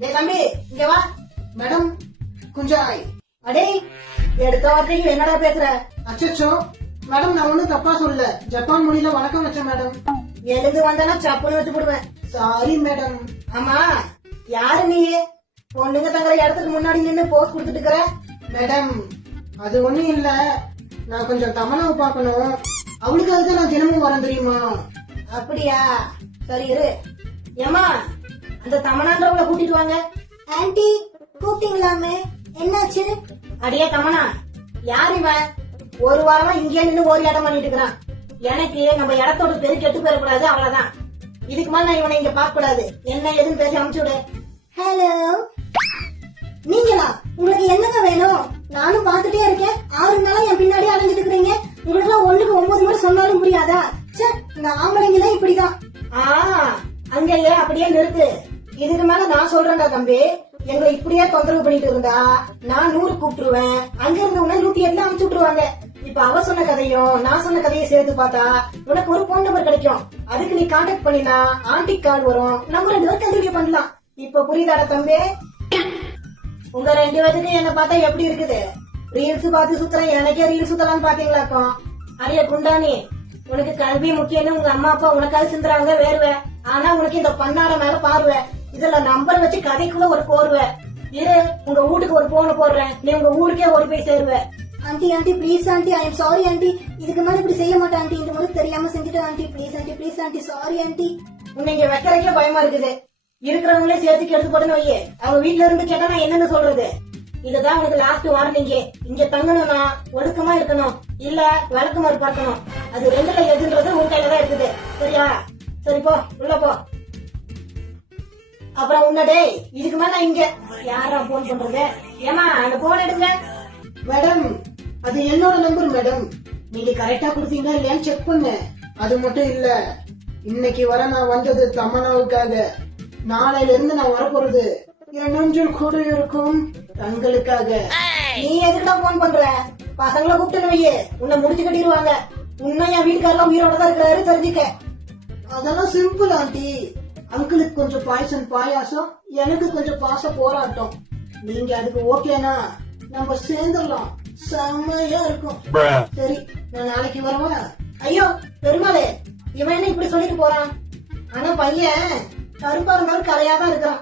டேய் தம்பி இங்க வா. மேடம் கொஞ்சம் அடே எடுத்த வார்த்தைக்கு என்னடா பேசுற? அச்சோ மேடம், நான் ஒண்ணும் தப்பா சொல்லல. ஜப்பான் மொழியில வணக்கம் வச்சேன் மேடம். எழுந்து வந்தனா சப்புன்னு வச்சு போடுவேன். Sorry madam. ஆமா யாரு நீ? பொண்ணுங்க தங்குற இடத்துக்கு முன்னாடி நின்னு போஸ் கொடுத்துட்டு இருக்கிற. மேடம் அது ஒண்ணும் இல்ல, நான் கொஞ்சம் தமனாவை பார்க்கணும். அவளுக்காக தான் நான் தினமும் வரேன் தெரியுமா. அப்படியா? சரி இரு. ஏமா அந்த தமனான்றவங்கள கூட்டிட்டு வாங்க. ஆன்ட்டி கூப்பிட்டீங்களாமே, என்னாச்சு? அடியே தமனா, யார் இவன்? ஒரு வாரமா இங்கே நின்னு ஒரு இடம் பண்ணிட்டு இருக்கிறான். எனக்கு நம்ம இடத்தோட பெரு கெட்டு போயிடக்கூடாது, அவ்வளவுதான். இதுக்கு மேல நான் இவனை இங்க பார்க்க கூடாது. என்ன எதுன்னு பேசி அனுப்பிச்சு விடு. ஹலோ, நீங்களா? உங்களுக்கு என்னங்க வேணும்? நானும் பாத்துட்டே இருக்கேன், 6 நாளா என் பின்னாடி அலைஞ்சிட்டு இருக்கிறீங்க. உங்களுக்கு எல்லாம் 1க்கு 9 முறை சொன்னாலும் புரியாதா? சே, இந்த ஆம்பளைங்களே இப்படிதான். அங்கேயே அப்படியே நிறுத்து. இதுக்கு மேல நான் சொல்றேன்டா தம்பி, எங்களை இப்படியே தொந்தரவு பண்ணிட்டு இருந்தா நான் 100 கூப்பிட்டுருவேன். அங்க இருந்து உடனே 108 அனுப்பிச்சு விட்டுருவாங்க. இப்ப அவ சொன்ன கதையும் நான் சொன்ன கதையும் சேர்த்து பார்த்தா உனக்கு ஒரு போன் நம்பர் கிடைக்கும். அதுக்கு நீ கான்டாக்ட் பண்ணினா ஆன்டி கார்டு வரும். நம்ம 2 பேரும் கண்டினியூ பண்ணலாம். இப்ப புரியுதாடா தம்பி? உங்க 2 பேருக்கு என்ன பார்த்தா எப்படி இருக்குது? ரீல்ஸ் பார்த்து சுத்துறேன், எனக்கே ரீல்ஸ் சுத்தலாம்னு பாத்தீங்களாக்கும். அரிய குண்டானி, உனக்கு கல்வி முக்கியம்னு உங்க அம்மா அப்பா உனக்காக சிந்துறாங்க வேறுவ. ஆனா உனக்கு இந்த பண்ணார மேல பார்வை. இதுல நம்பர் வச்சு கதைக்குள்ள ஒரு கோர்வை. இரு, உங்க வீட்டுக்கு ஒரு போன போடுறேன், நீ உங்க ஊருக்கே ஓடி போய் சேருவ. Aunty aunty please aunty, I am sorry aunty. இதுக்கு மேல இப்படி செய்ய மாட்டேன் ஆண்டி. இந்த முறை தெரியாம செஞ்சுட்டேன் aunty. Please aunty, please aunty, sorry aunty. உன்னை இங்க வைக்கிறக்கே பயமா இருக்குது. இருக்கிறவங்களே சேர்த்து எடுத்து போட்டுன்னு வையே. அவங்க வீட்டுல இருந்து கேட்டா நான் என்னன்னு சொல்றது? இதுதான் உனக்கு லாஸ்ட் வார்னிங்க. இங்க தங்கணும்னா ஒழுக்கமா இருக்கணும், இல்ல விளக்குமாறு பார்க்கணும். அது 2ல எதுன்றது உன் கையில தான் இருக்குது, சரியா? சரி போ, உள்ள போ. அப்புறம் உன்னடே இதுக்கு மேல இங்க யாரா போன் பண்றது? ஏமா அந்த போன் எடுங்க. மேடம் அது என்னோட நம்பர் மேடம். நீங்க கரெக்டா கொடுத்தீங்களா இல்லையான்னு செக் பண்ண. அது மட்டும் இல்ல, இன்னைக்கு வர நான் வந்தது தமனாவுக்காக. நாளையில இருந்து நான் வரப்போறது என் நெஞ்சில் கூட இருக்கும் தங்களுக்காக. நீ எதுக்குடா போன் பண்ற? பசங்களை கூப்பிட்டு வையே, உன்னை முடிச்சு கட்டிடுவாங்க. உன்னை என் வீட்டுக்காரெல்லாம் உயிரோட தான் இருக்கிறாரு, தெரிஞ்சுக்க. அதெல்லாம் சிம்பிள் ஆண்டி. அங்கிளுக்கு கொஞ்சம் பாயசம் பாயாசம், எனக்கு கொஞ்சம் பாச போராட்டம். நீங்க அதுக்கு ஓகேனா நம்ம சேர்ந்துடலாம், செம்மையா இருக்கும். சரி, நான் நாளைக்கு வரவா? ஐயோ பெருமாளே, இவன் என்ன இப்படி சொல்லிட்டு போறான்? ஆனா பையன் கருப்பா இருந்தாலும் கலையாதான் இருக்கிறான்.